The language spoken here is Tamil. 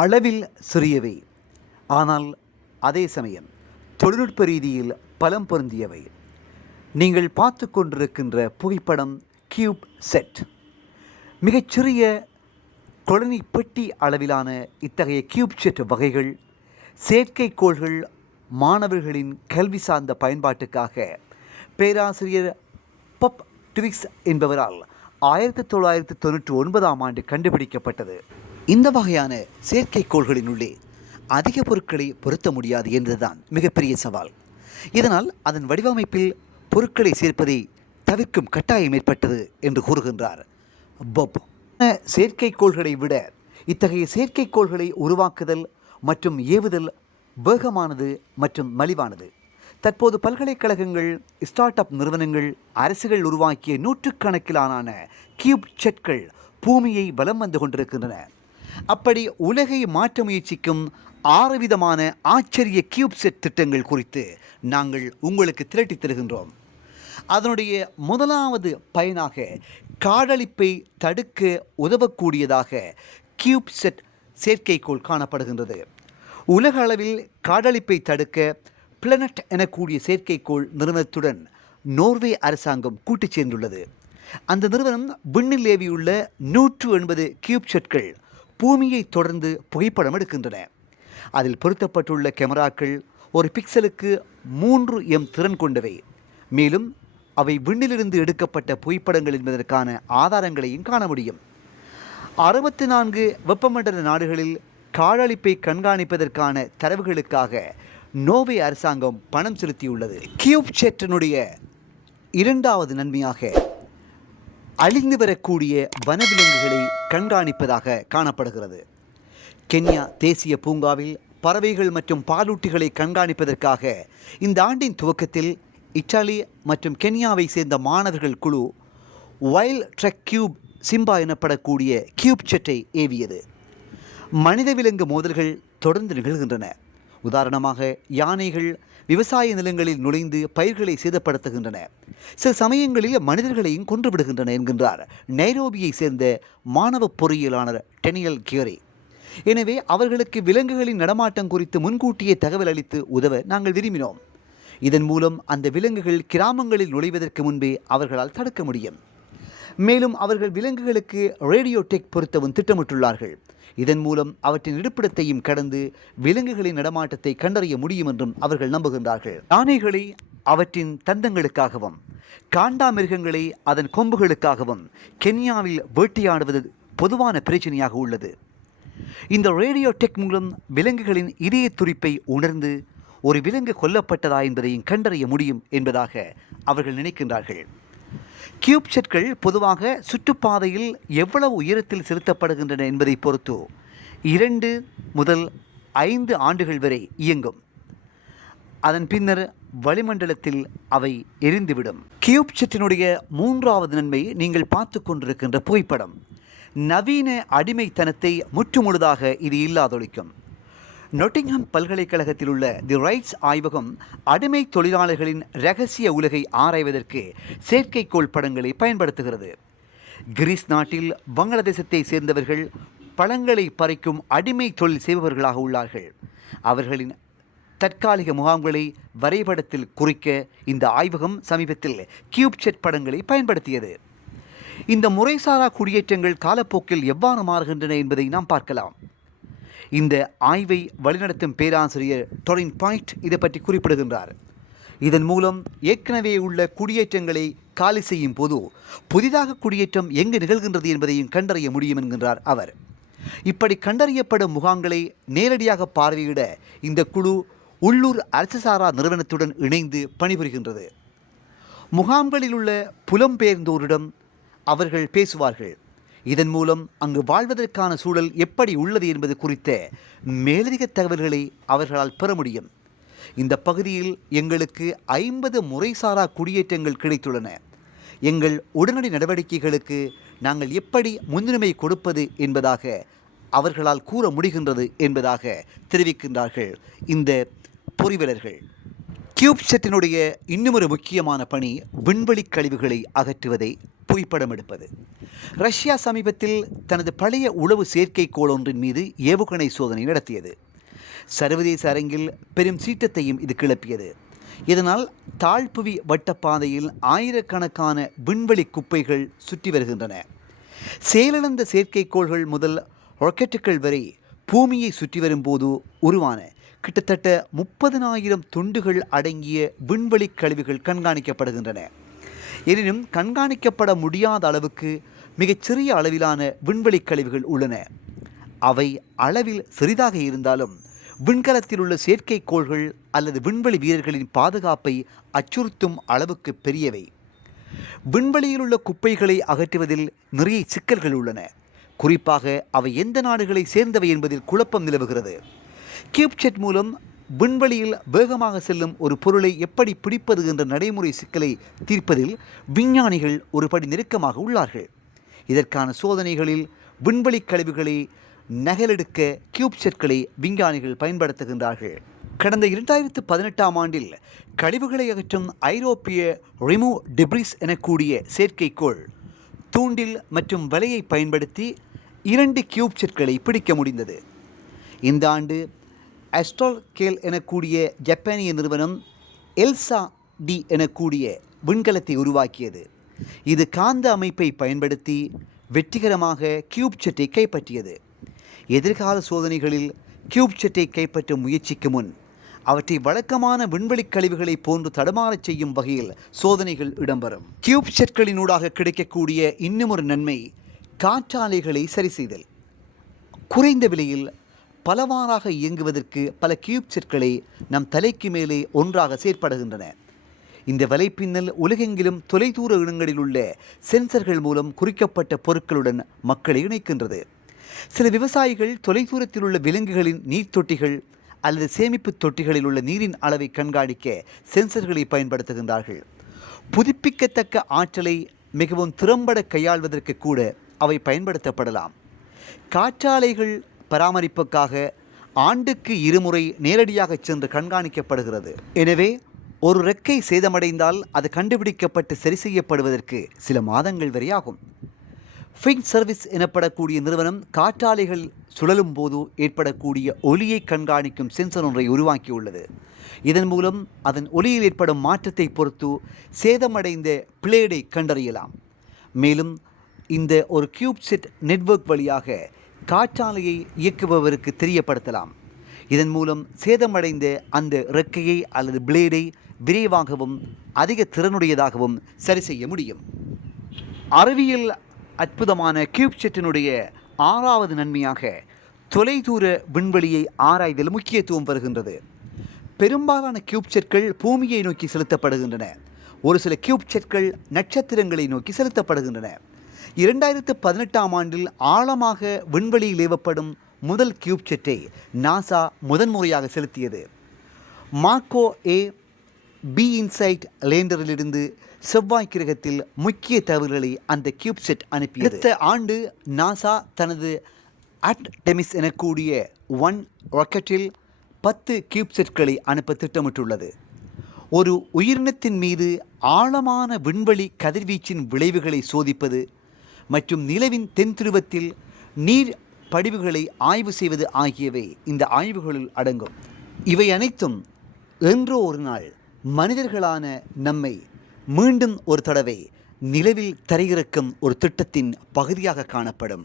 அளவில் சிறியவை, ஆனால் அதே சமயம் தொழில்நுட்ப ரீதியில் பலம் பொருந்தியவை. நீங்கள் பார்த்து கொண்டிருக்கின்ற புகைப்படம் கியூப் செட். மிகச்சிறிய கொளனி பெட்டி அளவிலான இத்தகைய கியூப் செட் வகைகள் செயற்கைக்கோள்கள் மாணவர்களின் கல்வி சார்ந்த பயன்பாட்டுக்காக பேராசிரியர் பப் ட்விக்ஸ் என்பவரால் 1999ஆம் ஆண்டு கண்டுபிடிக்கப்பட்டது. இந்த வகையான செயற்கைக்கோள்களினுள்ளே அதிக பொருட்களை பொருத்த முடியாது என்பதுதான் மிகப்பெரிய சவால். இதனால் அதன் வடிவமைப்பில் பொருட்களை சேர்ப்பதை தவிர்க்கும் கட்டாயம் ஏற்பட்டது என்று கூறுகின்றார் பப். செயற்கைக்கோள்களை விட இத்தகைய செயற்கைக்கோள்களை உருவாக்குதல் மற்றும் ஏவுதல் வேகமானது மற்றும் மலிவானது. தற்போது பல்கலைக்கழகங்கள், ஸ்டார்ட் அப் நிறுவனங்கள், அரசுகள் உருவாக்கிய நூற்றுக்கணக்கிலான கியூப் செட்கள் பூமியை வலம் வந்து கொண்டிருக்கின்றன. அப்படி உலகை மாற்ற முயற்சிக்கும் 6 விதமான ஆச்சரிய கியூப் செட் திட்டங்கள் குறித்து நாங்கள் உங்களுக்கு திரட்டி தருகின்றோம். அதனுடைய முதலாவது பயனாக காடழிப்பை தடுக்க உதவக்கூடியதாக கியூப் செட் செயற்கைக்கோள் காணப்படுகின்றது. உலக அளவில் காடழிப்பை தடுக்க பிளானட் எனக்கூடிய செயற்கைக்கோள் நிறுவனத்துடன் நோர்வே அரசாங்கம் கூட்டுச் சேர்ந்துள்ளது. அந்த நிறுவனம் விண்ணில் ஏவியுள்ள 180 கியூப் செட்கள் பூமியை தொடர்ந்து புகைப்படம் எடுக்கின்றன. அதில் பொருத்தப்பட்டுள்ள கேமராக்கள் ஒரு பிக்சலுக்கு 3 M திறன் கொண்டவை. மேலும் அவை விண்ணிலிருந்து எடுக்கப்பட்ட புகைப்படங்கள் என்பதற்கான ஆதாரங்களையும் காண முடியும். 64 வெப்பமண்டல நாடுகளில் காடழிப்பை கண்காணிப்பதற்கான தரவுகளுக்காக நோர்வே அரசாங்கம் பணம் செலுத்தியுள்ளது. கியூப் செட்டினுடைய இரண்டாவது நன்மையாக அழிந்து வரக்கூடிய வனவிலங்குகளை கண்காணிப்பதாக காணப்படுகிறது. கென்யா தேசிய பூங்காவில் பறவைகள் மற்றும் பாலூட்டிகளை கண்காணிப்பதற்காக இந்த ஆண்டின் துவக்கத்தில் இத்தாலி மற்றும் கென்யாவை சேர்ந்த மாணவர்கள் குழு வைல்ட் ட்ரக் கியூப் சிம்பா எனப்படக்கூடிய கியூப் செட்டை ஏவியது. மனித விலங்கு மோதல்கள் தொடர்ந்து நிகழ்கின்றன. உதாரணமாக யானைகள் விவசாய நிலங்களில் நுழைந்து பயிர்களை சேதப்படுத்துகின்றன. சில சமயங்களில் மனிதர்களையும் கொன்றுவிடுகின்றன என்கின்றார் நைரோபியை சேர்ந்த மாணவ பொறியியலாளர் டெனியல் கியரி. எனவே அவர்களுக்கு விலங்குகளின் நடமாட்டம் குறித்து முன்கூட்டியே தகவல் அளித்து உதவ நாங்கள் விரும்பினோம். இதன் மூலம் அந்த விலங்குகள் கிராமங்களில் நுழைவதற்கு முன்பே அவர்களால் தடுக்க முடியும். மேலும் அவர்கள் விலங்குகளுக்கு ரேடியோ டெக் பொருத்தவும் திட்டமிட்டுள்ளார்கள். இதன் மூலம் அவற்றின் இருப்பிடத்தையும் கடந்து விலங்குகளின் நடமாட்டத்தை கண்டறிய முடியும் என்றும் அவர்கள் நம்புகின்றார்கள். யானைகளை அவற்றின் தந்தங்களுக்காகவும் காண்டாமிருகங்களை அதன் கொம்புகளுக்காகவும் கென்யாவில் வேட்டையாடுவது பொதுவான பிரச்சனையாக உள்ளது. இந்த ரேடியோ டெக் மூலம் விலங்குகளின் இதய துடிப்பை உணர்ந்து ஒரு விலங்கு கொல்லப்பட்டதா என்பதையும் கண்டறிய முடியும் என்பதாக அவர்கள் நினைக்கின்றார்கள். கியூப் செட்கள் பொதுவாக சுற்றுப்பாதையில் எவ்வளவு உயரத்தில் செலுத்தப்படுகின்றன என்பதை பொறுத்து 2 முதல் 5 ஆண்டுகள் வரை இயங்கும். அதன் பின்னர் வளிமண்டலத்தில் அவை எரிந்துவிடும். கியூப் செட்டினுடைய 3வது நன்மை நீங்கள் பார்த்து கொண்டிருக்கின்ற புகைப்படம். நவீன அடிமைத்தனத்தை முற்றுமுழுதாக இது இல்லாதொழிக்கும். நொட்டிங்ஹாம் பல்கலைக்கழகத்தில் உள்ள தி ரைட்ஸ் ஆய்வகம் அடிமை தொழிலாளர்களின் இரகசிய உலகை ஆராய்வதற்கு செயற்கைக்கோள் படங்களை பயன்படுத்துகிறது. கிரீஸ் நாட்டில் வங்காளதேசத்தை சேர்ந்தவர்கள் பழங்களை பறிக்கும் அடிமை தொழில் செய்பவர்களாக உள்ளார்கள். அவர்களின் தற்காலிக முகாம்களை வரைபடத்தில் குறிக்க இந்த ஆய்வகம் சமீபத்தில் கியூப் செட் படங்களை பயன்படுத்தியது. இந்த முறைசாரா குடியேற்றங்கள் காலப்போக்கில் எவ்வாறு மாறுகின்றன என்பதை நாம் பார்க்கலாம். இந்த ஆய்வை வழிநடத்தும் பேராசிரியர் டொரின் பாயிண்ட் இதை பற்றி குறிப்பிடுகின்றார். இதன் மூலம் ஏற்கனவே உள்ள குடியேற்றங்களை காலி செய்யும் போது புதிதாக குடியேற்றம் எங்கு நிகழ்கின்றது என்பதையும் கண்டறிய முடியும் என்கின்றார் அவர். இப்படி கண்டறியப்படும் முகாம்களை நேரடியாக பார்வையிட இந்த குழு உள்ளூர் அரசுசாரா நிறுவனத்துடன் இணைந்து பணிபுரிகின்றது. முகாம்களில் உள்ள புலம்பெயர்ந்தோரிடம் அவர்கள் பேசுவார்கள். இதன் மூலம் அங்கு வாழ்வதற்கான சூழல் எப்படி உள்ளது என்பது குறித்த மேலதிக தகவல்களை அவர்களால் பெற முடியும். இந்த பகுதியில் எங்களுக்கு 50 முறைசாரா குடியேற்றங்கள் கிடைத்துள்ளன. எங்கள் உடனடி நடவடிக்கைகளுக்கு நாங்கள் எப்படி முன்னுரிமை கொடுப்பது என்பதாக அவர்களால் கூற முடிகின்றது என்பதாக தெரிவிக்கின்றார்கள் இந்த பொறியாளர்கள். கியூப் செட்டினுடைய இன்னுமொரு முக்கியமான பணி விண்வெளி கழிவுகளை அகற்றுவதை புகைப்படம் எடுப்பது. ரஷ்யா சமீபத்தில் தனது பழைய உளவு செயற்கைக்கோள் ஒன்றின் மீது ஏவுகணை சோதனை நடத்தியது. சர்வதேச அரங்கில் பெரும் சீற்றத்தையும் இது கிளப்பியது. இதனால் தாழ்புவி வட்டப்பாதையில் ஆயிரக்கணக்கான விண்வெளி குப்பைகள் சுற்றி வருகின்றன. செயலிழந்த செயற்கைக்கோள்கள் முதல் ராக்கெட்டுகள் வரை பூமியை சுற்றி வரும்போது உருவான கிட்டத்தட்ட 30,000 துண்டுகள் அடங்கிய விண்வெளி கழிவுகள் கண்காணிக்கப்படுகின்றன. எனினும் கண்காணிக்கப்பட முடியாத அளவுக்கு மிகச்சிறிய அளவிலான விண்வெளி கழிவுகள் உள்ளன. அவை அளவில் சிறிதாக இருந்தாலும் விண்கலத்தில் உள்ள செயற்கைக்கோள்கள் அல்லது விண்வெளி வீரர்களின் பாதுகாப்பை அச்சுறுத்தும் அளவுக்கு பெரியவை. விண்வெளியில் உள்ள குப்பைகளை அகற்றுவதில் நிறைய சிக்கல்கள் உள்ளன. குறிப்பாக அவை எந்த நாடுகளை சேர்ந்தவை என்பதில் குழப்பம் நிலவுகிறது. கியூப்செட் மூலம் விண்வெளியில் வேகமாக செல்லும் ஒரு பொருளை எப்படி பிடிப்பது என்ற நடைமுறை சிக்கலை தீர்ப்பதில் விஞ்ஞானிகள் ஒரு படி நெருக்கமாக உள்ளார்கள். இதற்கான சோதனைகளில் விண்வெளி கழிவுகளை நகலெடுக்க கியூப்செட்களை விஞ்ஞானிகள் பயன்படுத்துகின்றார்கள். கடந்த 2018ஆம் ஆண்டில் கழிவுகளை அகற்றும் ஐரோப்பிய ரிமூவ் டெப்ரிஸ் எனக்கூடிய செயற்கைக்கோள் தூண்டில் மற்றும் வலையை பயன்படுத்தி 2 கியூப்செட்களை பிடிக்க முடிந்தது. இந்த ஆண்டு அஸ்ட்ரால்கேல் எனக்கூடிய ஜப்பானிய நிறுவனம் எல்சா டி எனக்கூடிய விண்கலத்தை உருவாக்கியது. இது காந்த அமைப்பை பயன்படுத்தி வெற்றிகரமாக கியூப்செட்டை கைப்பற்றியது. எதிர்கால சோதனைகளில் கியூப்செட்டை கைப்பற்ற முயற்சிக்கும் முன் அவற்றை வழக்கமான விண்வெளி கழிவுகளை போன்று தடுமாறச் செய்யும் வகையில் சோதனைகள் இடம்பெறும். கியூப்செட்களினூடாக கிடைக்கக்கூடிய இன்னுமொரு நன்மை காற்றாலைகளை சரி செய்தல். குறைந்த விலையில் பலவாறாக இயங்குவதற்கு பல கியூப்செட்களை நம் தலைக்கு மேலே ஒன்றாக செயற்படுகின்றன. இந்த வலைப்பின்னல் உலகெங்கிலும் தொலைதூர இடங்களில் உள்ள சென்சர்கள் மூலம் குறிக்கப்பட்ட பொருட்களுடன் மக்களை இணைக்கின்றது. சில விவசாயிகள் தொலைதூரத்தில் உள்ள விலங்குகளின் நீர் தொட்டிகள் அல்லது சேமிப்பு தொட்டிகளில் உள்ள நீரின் அளவை கண்காணிக்க சென்சர்களை பயன்படுத்துகின்றார்கள். புதுப்பிக்கத்தக்க ஆற்றலை மிகவும் திறம்பட கையாள்வதற்கு கூட அவை பயன்படுத்தப்படலாம். காற்றாலைகள் பராமரிப்புக்காக ஆண்டுக்கு 2 முறை நேரடியாக சென்று கண்காணிக்கப்படுகிறது. எனவே ஒரு ரெக்கை சேதமடைந்தால் அது கண்டுபிடிக்கப்பட்டு சரி செய்யப்படுவதற்கு சில மாதங்கள் வரையாகும். ஃபிங் சர்வீஸ் எனப்படக்கூடிய நிறுவனம் காற்றாலைகள் சுழலும் போது ஏற்படக்கூடிய ஒலியை கண்காணிக்கும் சென்சர் ஒன்றை உருவாக்கியுள்ளது. இதன் மூலம் அதன் ஒலியில் ஏற்படும் மாற்றத்தை பொறுத்து சேதமடைந்த பிளேடை கண்டறியலாம். மேலும் இந்த ஒரு கியூப்செட் நெட்வொர்க் வழியாக காற்றாலையை இயக்குபவருக்கு தெரியப்படுத்தலாம். இதன் மூலம் சேதமடைந்த அந்த இறக்கையை அல்லது பிளேடை விரைவாகவும் அதிக திறனுடையதாகவும் சரி செய்ய முடியும். அறிவியல் அற்புதமான கியூப்செட்டினுடைய 6வது நன்மையாக தொலைதூர விண்வெளியை ஆராய்தல் முக்கியத்துவம் வருகின்றது. பெரும்பாலான கியூப்செட்கள் பூமியை நோக்கி செலுத்தப்படுகின்றன. ஒரு சில கியூப்செட்கள் நட்சத்திரங்களை நோக்கி செலுத்தப்படுகின்றன. 2018ஆம் ஆண்டில் ஆழமாக விண்வெளியில் ஏவப்படும் முதல் கியூப்செட்டை நாசா முதன்முறையாக செலுத்தியது. மார்க்கோ பி இன்சைட் லேண்டரிலிருந்து செவ்வாய் கிரகத்தில் முக்கிய தகவல்களை அந்த கியூப்செட் அனுப்பியது. அடுத்த ஆண்டு நாசா தனது ஆர்டெமிஸ் எனக்கூடிய 1 ராக்கெட்டில் 10 கியூப்செட்களை அனுப்ப திட்டமிட்டுள்ளது. ஒரு உயிரினத்தின் மீது ஆழமான விண்வெளி கதிர்வீச்சின் விளைவுகளை சோதிப்பது மற்றும் நிலவின் தென் துருவத்தில் நீர் படிவுகளை ஆய்வு செய்வது ஆகியவை இந்த ஆய்வுகளில் அடங்கும். இவை அனைத்தும் என்றோ ஒரு நாள் மனிதர்களான நம்மை மீண்டும் ஒரு தடவை நிலவில் தரையிறக்கும் ஒரு திட்டத்தின் பகுதியாக காணப்படும்.